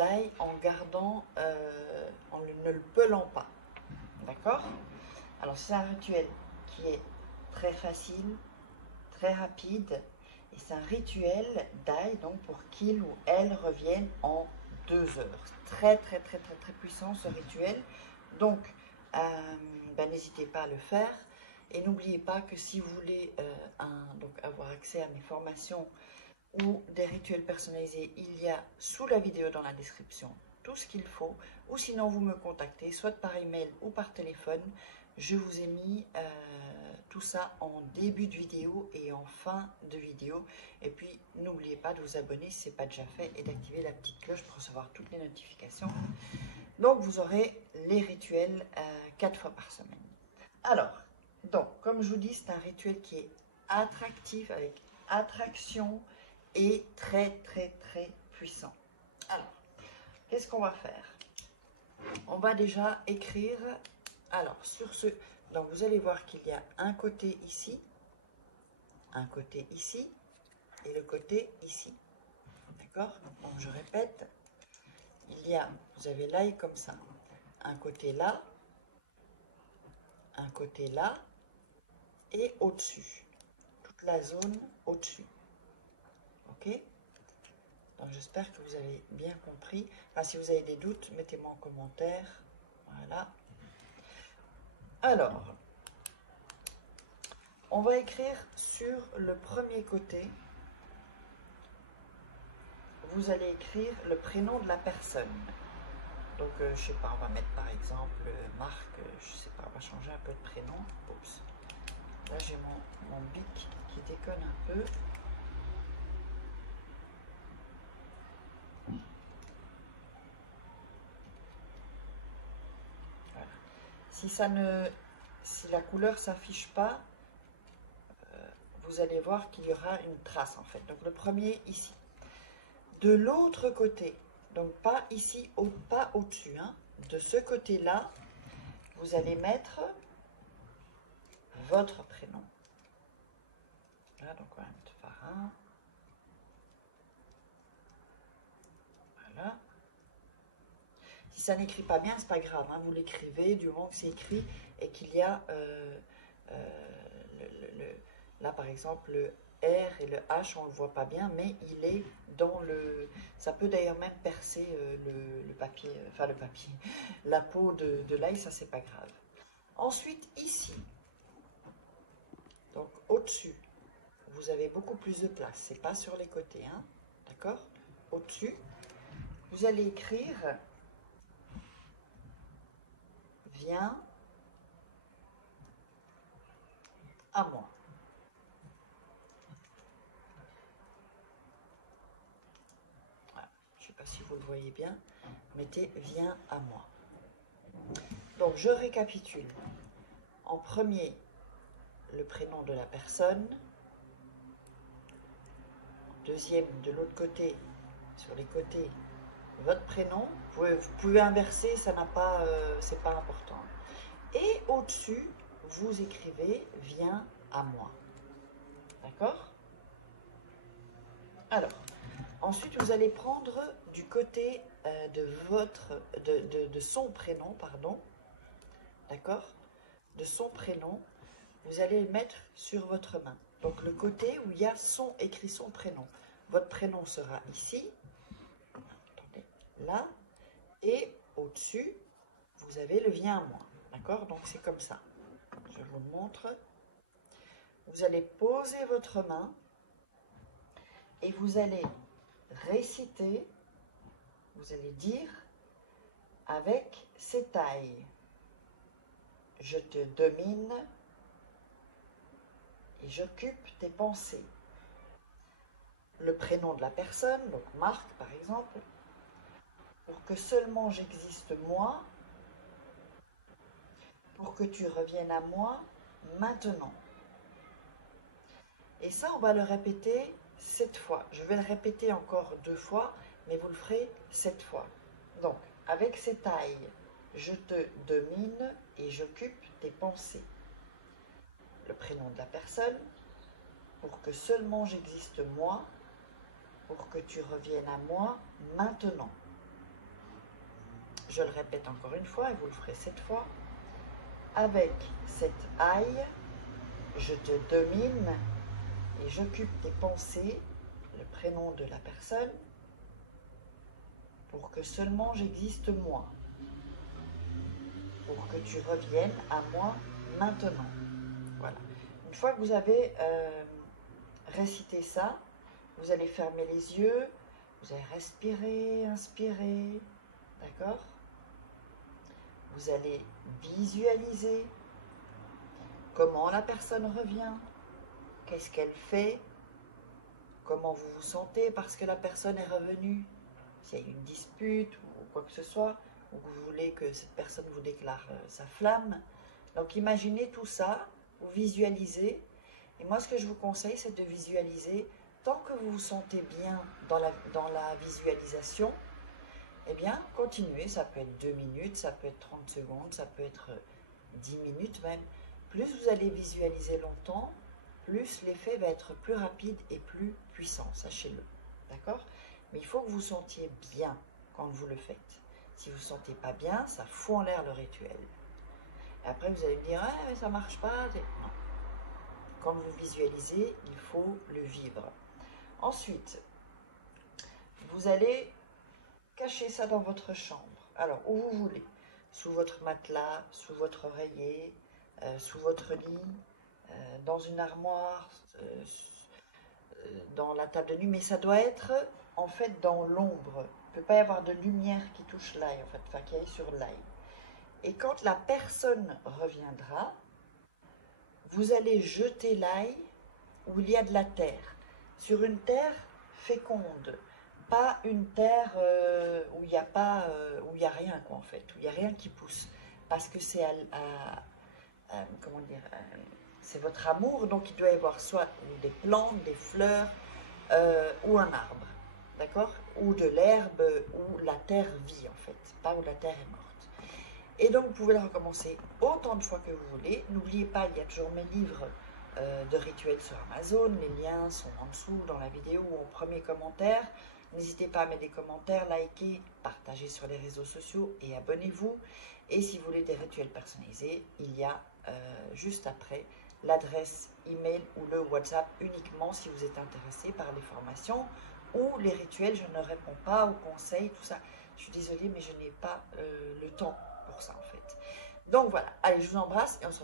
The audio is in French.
d'ail en gardant, en ne le pelant pas. D'accord? Alors c'est un rituel qui est très facile, très rapide, et c'est un rituel d'ail donc pour qu'il ou elle revienne en 2 heures. Très très très très très puissant ce rituel. Donc n'hésitez pas à le faire. Et n'oubliez pas que si vous voulez donc avoir accès à mes formations ou des rituels personnalisés, il y a sous la vidéo dans la description tout ce qu'il faut. Ou sinon vous me contactez, soit par email ou par téléphone. Je vous ai mis tout ça en début de vidéo et en fin de vidéo. Et puis n'oubliez pas de vous abonner si ce n'est pas déjà fait et d'activer la petite cloche pour recevoir toutes les notifications. Donc vous aurez les rituels 4 fois par semaine. Alors, donc, comme je vous dis, c'est un rituel qui est attractif, avec attraction et très, très, très puissant. Alors, qu'est-ce qu'on va faire? On va déjà écrire, alors, sur ce, donc vous allez voir qu'il y a un côté ici et le côté ici. D'accord? Donc, je répète, vous avez l'ail comme ça, un côté là, et au-dessus, toute la zone au-dessus. Ok? Donc j'espère que vous avez bien compris. Enfin, si vous avez des doutes, mettez-moi en commentaire. Voilà. Alors, on va écrire sur le premier côté. Vous allez écrire le prénom de la personne. Donc, je sais pas, on va mettre par exemple Marc, je sais pas, on va changer un peu de prénom. Oups. Là, j'ai mon bic qui déconne un peu. Voilà. Si la couleur s'affiche pas, vous allez voir qu'il y aura une trace en fait. Donc, le premier ici. De l'autre côté, donc pas ici, pas au-dessus, hein, de ce côté-là, vous allez mettre votre prénom. Là, donc on va mettre Farin. Voilà. Si ça n'écrit pas bien, c'est pas grave, hein, vous l'écrivez du moment que c'est écrit et qu'il y a là par exemple le R et le H, on ne le voit pas bien, mais il est dans le... Ça peut d'ailleurs même percer le papier, enfin le papier, la peau de l'ail, ça c'est pas grave. Ensuite, ici, donc au-dessus, vous avez beaucoup plus de place, c'est pas sur les côtés, hein, d'accord? Au-dessus, vous allez écrire « Viens à moi ». Je ne sais pas si vous le voyez bien, mettez « Viens à moi ». Donc, je récapitule. En premier, le prénom de la personne. Deuxième, de l'autre côté, sur les côtés, votre prénom. Vous pouvez inverser, ça n'a pas, c'est pas important. Et au-dessus, vous écrivez « Viens à moi ». D'accord? Alors, ensuite, vous allez prendre du côté de son prénom, pardon. D'accord? De son prénom, vous allez le mettre sur votre main. Donc, le côté où il y a écrit son prénom. Votre prénom sera ici, attendez, là, et au-dessus, vous avez le « Viens à moi ». D'accord? Donc, c'est comme ça. Je vous le montre. Vous allez poser votre main et vous allez réciter, vous allez dire avec ces tailles. Je te domine et j'occupe tes pensées. Le prénom de la personne, donc Marc par exemple, pour que seulement j'existe moi, pour que tu reviennes à moi maintenant. Et ça, on va le répéter 7 fois. Je vais le répéter encore 2 fois, mais vous le ferez 7 fois. Donc, avec ces tailles, je te domine et j'occupe tes pensées. Le prénom de la personne, pour que seulement j'existe moi, pour que tu reviennes à moi maintenant. je le répète encore une fois, et vous le ferez 7 fois, avec cette aille, je te domine et j'occupe tes pensées, le prénom de la personne, pour que seulement j'existe moi, pour que tu reviennes à moi maintenant. Voilà. Une fois que vous avez récité ça, vous allez fermer les yeux, vous allez respirer, inspirer, d'accord? Vous allez visualiser comment la personne revient, qu'est-ce qu'elle fait, comment vous vous sentez parce que la personne est revenue, s'il y a eu une dispute ou quoi que ce soit, ou que vous voulez que cette personne vous déclare sa flamme. Donc imaginez tout ça, vous visualisez, et moi ce que je vous conseille c'est de visualiser, tant que vous vous sentez bien dans la visualisation, eh bien continuez, ça peut être 2 minutes, ça peut être 30 secondes, ça peut être 10 minutes même. Plus vous allez visualiser longtemps, plus l'effet va être plus rapide et plus puissant, sachez-le, d'accord? Mais il faut que vous sentiez bien quand vous le faites. Si vous ne sentez pas bien, ça fout en l'air le rituel. Et après, vous allez me dire, ah, mais ça ne marche pas. Non. Quand vous visualisez, il faut le vivre. Ensuite, vous allez cacher ça dans votre chambre. Alors, où vous voulez. Sous votre matelas, sous votre oreiller, sous votre lit, dans une armoire, dans la table de nuit. Mais ça doit être, en fait, dans l'ombre. Il ne peut pas y avoir de lumière qui touche l'ail, en fait, enfin, qui aille sur l'ail. Et quand la personne reviendra, vous allez jeter l'ail où il y a de la terre. Sur une terre féconde. Pas une terre où il n'y a pas, où il y a rien, quoi, en fait. Où il n'y a rien qui pousse. Parce que c'est comment dire, c'est votre amour, donc il doit y avoir soit des plantes, des fleurs, ou un arbre, d'accord? Ou de l'herbe, où la terre vit en fait, pas où la terre est morte. Et donc vous pouvez le recommencer autant de fois que vous voulez. N'oubliez pas, il y a toujours mes livres de rituels sur Amazon, les liens sont en dessous dans la vidéo ou en premier commentaire. N'hésitez pas à mettre des commentaires, liker, partager sur les réseaux sociaux et abonnez-vous. Et si vous voulez des rituels personnalisés, il y a juste après l'adresse email ou le WhatsApp uniquement si vous êtes intéressé par les formations ou les rituels. Je ne réponds pas aux conseils, tout ça. Je suis désolée, mais je n'ai pas le temps pour ça en fait. Donc voilà, allez, je vous embrasse et on se retrouve.